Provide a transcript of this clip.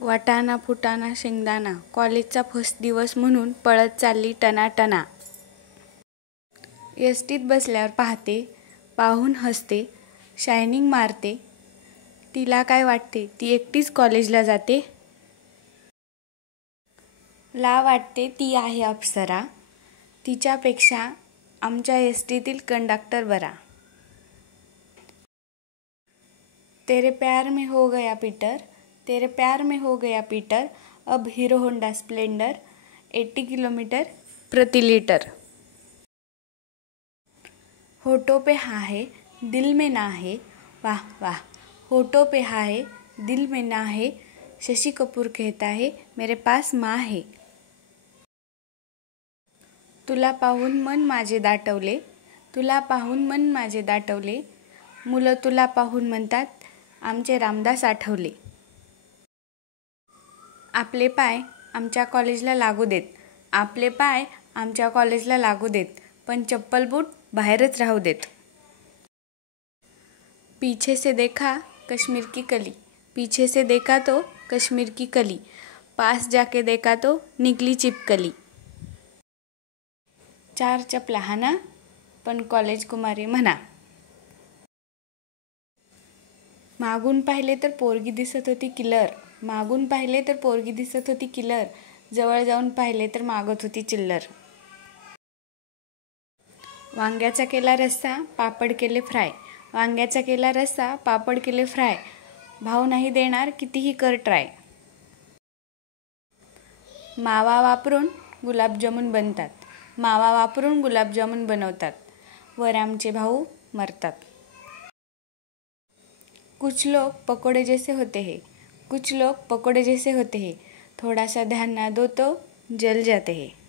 वाटाणा फुटाणा शेंगदाणा, कॉलेजचा फर्स्ट दिवस म्हणून पळत चालली टनाटना. एसटीत बसल्यावर पाहते, पाहून हसते, शायनिंग मारते. तिला काय वाटते, ती एकटीच कॉलेजला जाते. ला वाटते ती आहे अप्सरा, तिच्यापेक्षा आमच्या एसटीतील कंडक्टर बरा. तेरे प्यार में हो गया पीटर, तेरे प्यार में हो गया पीटर, अब हीरो होंडा स्प्लेंडर 80 किलोमीटर प्रति लीटर. होठों पे हाँ है दिल में ना है, वाह वाह. होठों पे हाँ है दिल में ना है, शशि कपूर कहता है मेरे पास माँ है. तुला पाहून मन माझे दाटवले, तुला पाहून मन माझे दाटवले, मुलं तुला पाहून म्हणतात आमचे रामदास आठवले. आपले पाय आमच्या कॉलेजला लागू देत, आपले पाय आमच्या कॉलेजला लागू देत, पण चप्पल बूट बाहेरच राहू देत. पीछे से देखा कश्मीर की कली, पीछे से देखा तो कश्मीर की कली, पास जाके देखा तो निकली चिपकली. चार चपला हाना, पण कॉलेज कुमारी म्हणा. मागून पाहिले तर पोरगी दिसत होती किलर, मागून पाहिले तर पोरगी दिसत होती किलर, जवळ जाऊन पाहिले तर मागत होती चिल्लर. वांग्याचा केला रस्सा, पापड केले फ्राय, वांग्याचा केला रस्सा, पापड केले फ्राय, भाव नाही देणार कितीही कर ट्राय. मावा वापरून गुलाबजामुन बनतात, मावा वापरून गुलाबजामुन बनवतात, वर आमचे भाऊ मरतात. कुछ लोग पकोड़े जैसे होते हैं, कुछ लोग पकोड़े जैसे होते हैं, थोड़ा सा ध्यान ना दो तो जल जाते हैं.